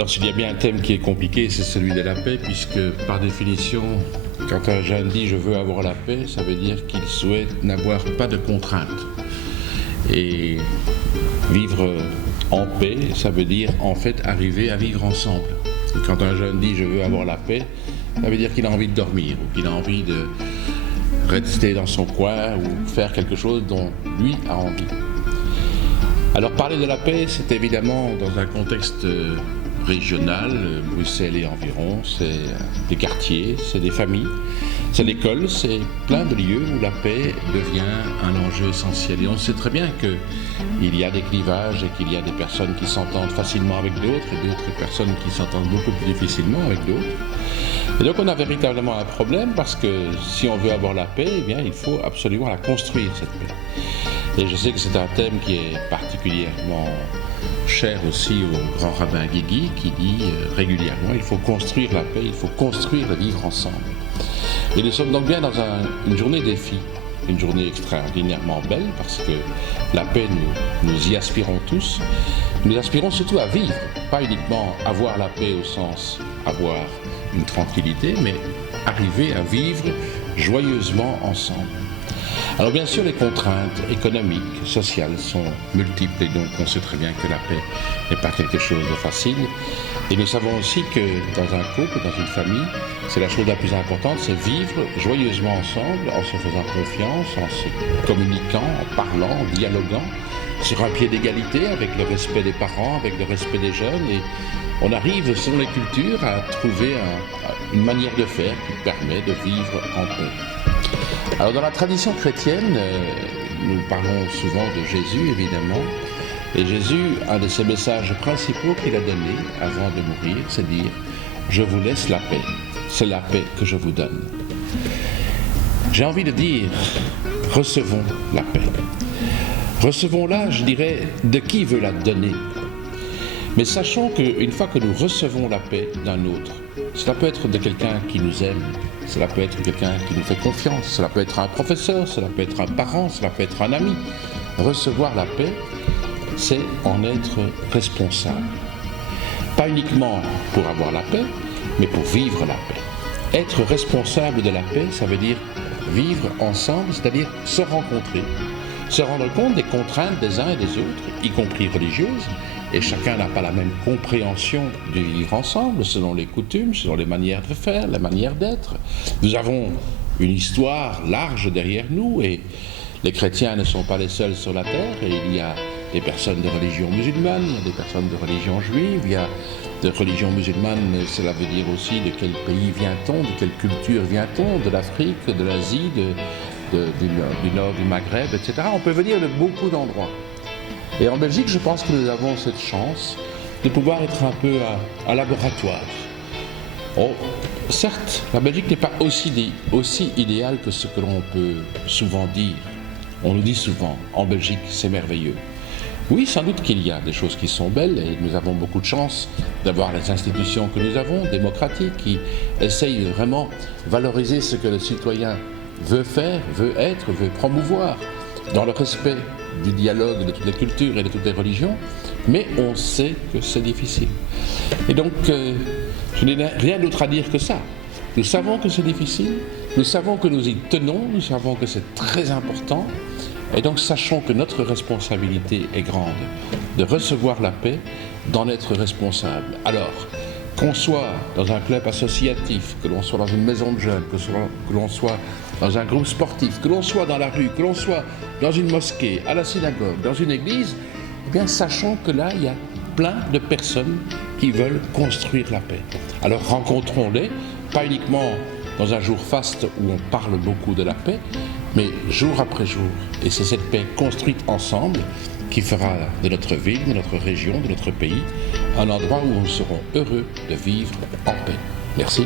Alors s'il y a bien un thème qui est compliqué, c'est celui de la paix, puisque par définition, quand un jeune dit « je veux avoir la paix », ça veut dire qu'il souhaite n'avoir pas de contraintes. Et vivre en paix, ça veut dire en fait arriver à vivre ensemble. Et quand un jeune dit « je veux avoir la paix », ça veut dire qu'il a envie de dormir, ou qu'il a envie de rester dans son coin, ou faire quelque chose dont lui a envie. Alors parler de la paix, c'est évidemment dans un contexte régional, Bruxelles et environ, c'est des quartiers, c'est des familles, c'est l'école, c'est plein de lieux où la paix devient un enjeu essentiel. Et on sait très bien qu'il y a des clivages et qu'il y a des personnes qui s'entendent facilement avec d'autres et d'autres personnes qui s'entendent beaucoup plus difficilement avec d'autres. Et donc on a véritablement un problème parce que si on veut avoir la paix, eh bien, il faut absolument la construire, cette paix. Et je sais que c'est un thème qui est particulièrement cher aussi au grand rabbin Guigui qui dit régulièrement il faut construire la paix, il faut construire le vivre ensemble. Et nous sommes donc bien dans une journée défi, une journée extraordinairement belle parce que la paix, nous y aspirons tous. Nous aspirons surtout à vivre, pas uniquement avoir la paix au sens avoir une tranquillité, mais arriver à vivre joyeusement ensemble. Alors bien sûr, les contraintes économiques, sociales sont multiples et donc on sait très bien que la paix n'est pas quelque chose de facile. Et nous savons aussi que dans un couple, dans une famille, c'est la chose la plus importante, c'est vivre joyeusement ensemble, en se faisant confiance, en se communiquant, en parlant, en dialoguant, sur un pied d'égalité avec le respect des parents, avec le respect des jeunes. Et on arrive, selon les cultures, à trouver une manière de faire qui permet de vivre en paix. Alors dans la tradition chrétienne, nous parlons souvent de Jésus évidemment, et Jésus, un de ses messages principaux qu'il a donné avant de mourir, c'est de dire « Je vous laisse la paix, c'est la paix que je vous donne ». J'ai envie de dire « Recevons la paix ». Recevons-la, je dirais, de qui veut la donner. Mais sachons qu'une fois que nous recevons la paix d'un autre, cela peut être de quelqu'un qui nous aime, cela peut être quelqu'un qui nous fait confiance, cela peut être un professeur, cela peut être un parent, cela peut être un ami. Recevoir la paix, c'est en être responsable. Pas uniquement pour avoir la paix, mais pour vivre la paix. Être responsable de la paix, ça veut dire vivre ensemble, c'est-à-dire se rencontrer, se rendre compte des contraintes des uns et des autres, y compris religieuses, et chacun n'a pas la même compréhension du vivre ensemble, selon les coutumes, selon les manières de faire, la manière d'être. Nous avons une histoire large derrière nous, et les chrétiens ne sont pas les seuls sur la terre, et il y a des personnes de religion musulmane, il y a des personnes de religion juive, il y a de religion musulmane, mais cela veut dire aussi de quel pays vient-on, de quelle culture vient-on, de l'Afrique, de l'Asie, du nord du Maghreb, etc. On peut venir de beaucoup d'endroits. Et en Belgique, je pense que nous avons cette chance de pouvoir être un peu un laboratoire. Oh, certes, la Belgique n'est pas aussi idéale que ce que l'on peut souvent dire. On nous dit souvent, en Belgique, c'est merveilleux. Oui, sans doute qu'il y a des choses qui sont belles et nous avons beaucoup de chance d'avoir les institutions que nous avons, démocratiques, qui essayent de vraiment valoriser ce que le citoyen veut faire, veut être, veut promouvoir, dans le respect du dialogue de toutes les cultures et de toutes les religions, mais on sait que c'est difficile. Et donc, je n'ai rien d'autre à dire que ça. Nous savons que c'est difficile, nous savons que nous y tenons, nous savons que c'est très important, et donc sachons que notre responsabilité est grande de recevoir la paix, d'en être responsable. Alors, qu'on soit dans un club associatif, que l'on soit dans une maison de jeunes, que l'on soit dans un groupe sportif, que l'on soit dans la rue, que l'on soit dans une mosquée, à la synagogue, dans une église, eh bien sachons que là, il y a plein de personnes qui veulent construire la paix. Alors rencontrons-les, pas uniquement dans un jour faste où on parle beaucoup de la paix, mais jour après jour. Et c'est cette paix construite ensemble qui fera de notre ville, de notre région, de notre pays, un endroit où nous serons heureux de vivre en paix. Merci.